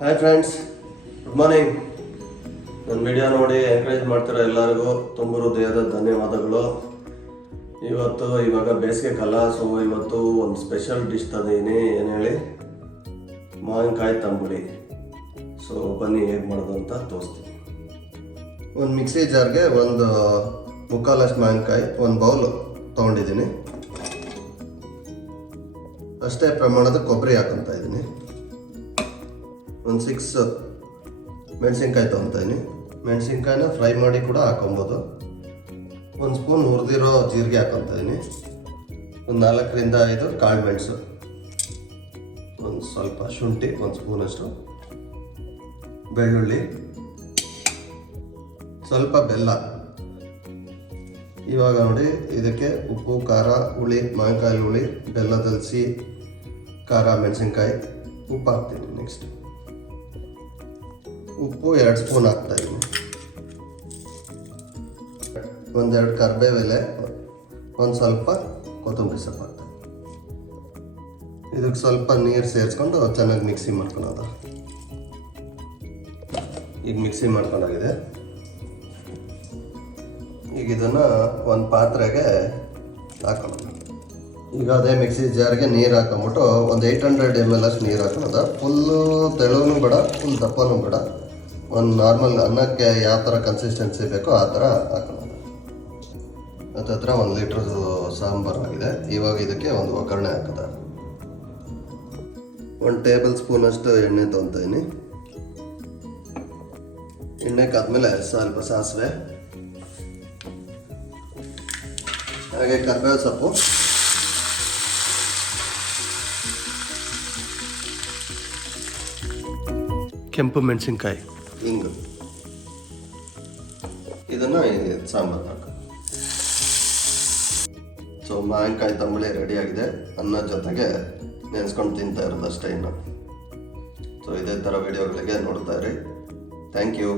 Hi friends, good morning. ನನ್ನ video ನೋಡಿ encourage ಮಾಡ್ತಿರೋ ಎಲ್ಲರಿಗೂ ತುಂಬ ಹೃದಯದ ಧನ್ಯವಾದಗಳು. ಇವಾಗ ಬೇಸಿಗೆ ಕಾಲ, ಸೊ ಇವತ್ತು ಒಂದು ಸ್ಪೆಷಲ್ ಡಿಶ್ ತಂದಿದ್ದೀನಿ. ಏನು ಹೇಳಿ, ಮಾವಿನಕಾಯಿ ತಂಬುಳಿ. ಸೊ ಬನ್ನಿ ಹೇಗೆ ಮಾಡೋದು ಅಂತ ತೋರಿಸ್ತೀನಿ. ಒಂದು ಮಿಕ್ಸಿ ಜಾರ್ಗೆ ಒಂದು ಮುಕ್ಕಾಲಷ್ಟು ಮಾವಿನಕಾಯಿ, ಒಂದು ಬೌಲ್ ತೊಗೊಂಡಿದ್ದೀನಿ. ಅಷ್ಟೇ ಪ್ರಮಾಣದ ಕೊಬ್ಬರಿ ಹಾಕೊತಾ ಇದ್ದೀನಿ. ಒಂದು 6 ಮೆಣಸಿನ್ಕಾಯಿ ತೊಗೊತಾ ಇದ್ದೀನಿ. ಮೆಣಸಿನ್ಕಾಯಿನ ಫ್ರೈ ಮಾಡಿ ಕೂಡ ಹಾಕೊಬೋದು. ಒಂದು ಸ್ಪೂನ್ ಹುರಿದಿರೋ ಜೀರಿಗೆ ಹಾಕೊತಾ ಇದ್ದೀನಿ. ಒಂದು 4ರಿಂದ 5 ಕಾಳು ಮೆಣಸು, ಒಂದು ಸ್ವಲ್ಪ ಶುಂಠಿ, ಒಂದು ಸ್ಪೂನಷ್ಟು ಬೆಳ್ಳುಳ್ಳಿ, ಸ್ವಲ್ಪ ಬೆಲ್ಲ. ಇವಾಗ ನೋಡಿ, ಇದಕ್ಕೆ ಉಪ್ಪು, ಖಾರ, ಹುಳಿ, ಮಾವಿನಕಾಯಿ ಹುಳಿ, ಬೆಲ್ಲದಲ್ಸಿ, ಖಾರ, ಮೆಣಸಿನ್ಕಾಯಿ, ಉಪ್ಪು ಹಾಕ್ತೀನಿ. ನೆಕ್ಸ್ಟ್ ಉಪ್ಪು 2 ಸ್ಪೂನ್ ಹಾಕ್ತಾಯಿದ್ದೀನಿ. 1-2 ಕರಿಬೇವೆಲೆ, ಒಂದು ಸ್ವಲ್ಪ ಕೊತ್ತಂಬರಿ ಸೊಪ್ಪು ಹಾಕ್ತೀನಿ. ಇದಕ್ಕೆ ಸ್ವಲ್ಪ ನೀರು ಸೇರಿಸ್ಕೊಂಡು ಚೆನ್ನಾಗಿ ಮಿಕ್ಸಿ ಮಾಡ್ಕೊಳೋದು. ಈಗ ಮಿಕ್ಸಿ ಮಾಡ್ಕೊಂಡಾಗಿದೆ. ಈಗ ಇದನ್ನು ಒಂದು ಪಾತ್ರೆಗೆ ಹಾಕೊಳ್ಳೋಣ. ಈಗ ಅದೇ ಮಿಕ್ಸಿ ಜಾರ್ಗೆ ನೀರು ಹಾಕೊಂಬಿಟ್ಟು ಒಂದು 800 ml ಅಷ್ಟು ನೀರು ಹಾಕೊಳ್ಳೋದು. ಫುಲ್ಲು ತೆಳುವೂ ಬೇಡ, ಫುಲ್ ದಪ್ಪನೂ ಬೇಡ. ಒಂದು ನಾರ್ಮಲ್ ಅನ್ನಕ್ಕೆ ಯಾವ ಥರ ಕನ್ಸಿಸ್ಟೆನ್ಸಿ ಬೇಕೋ ಆ ಥರ ಹಾಕೊಳ್ಳೋದು. ಹತ್ರ 1 ಲೀಟ್ರ್ ಸಾಂಬಾರು ಆಗಿದೆ. ಇವಾಗ ಇದಕ್ಕೆ ಒಂದು ಒಗ್ಗರಣೆ ಹಾಕೋದ. 1 ಟೇಬಲ್ ಸ್ಪೂನಷ್ಟು ಎಣ್ಣೆ ತೊಗೊತಾ ಇದ್ದೀನಿ. ಎಣ್ಣೆ ಕಾದ್ಮೇಲೆ ಸ್ವಲ್ಪ ಸಾಸಿವೆ, ಹಾಗೆ ಕರಿಬೇವು ಸೊಪ್ಪು, ಕೆಂಪು ಮೆಣಸಿನ್ಕಾಯಿ, ಹಿಂಗು. ಇದನ್ನು ಸಾಂಬಾರು ಹಾಕಿ. ಸೊ ಮಾವಿನಕಾಯಿ ತಂಬುಳಿ ರೆಡಿಯಾಗಿದೆ. ಅನ್ನ ಜೊತೆಗೆ ನೆನೆಸ್ಕೊಂಡು ತಿಂತಾ ಇರೋದು ಅಷ್ಟೇ ಇನ್ನು. ಸೊ ಇದೇ ಥರ ವಿಡಿಯೋಗಳಿಗೆ ನೋಡ್ತಾ ಇರಿ. Thank you.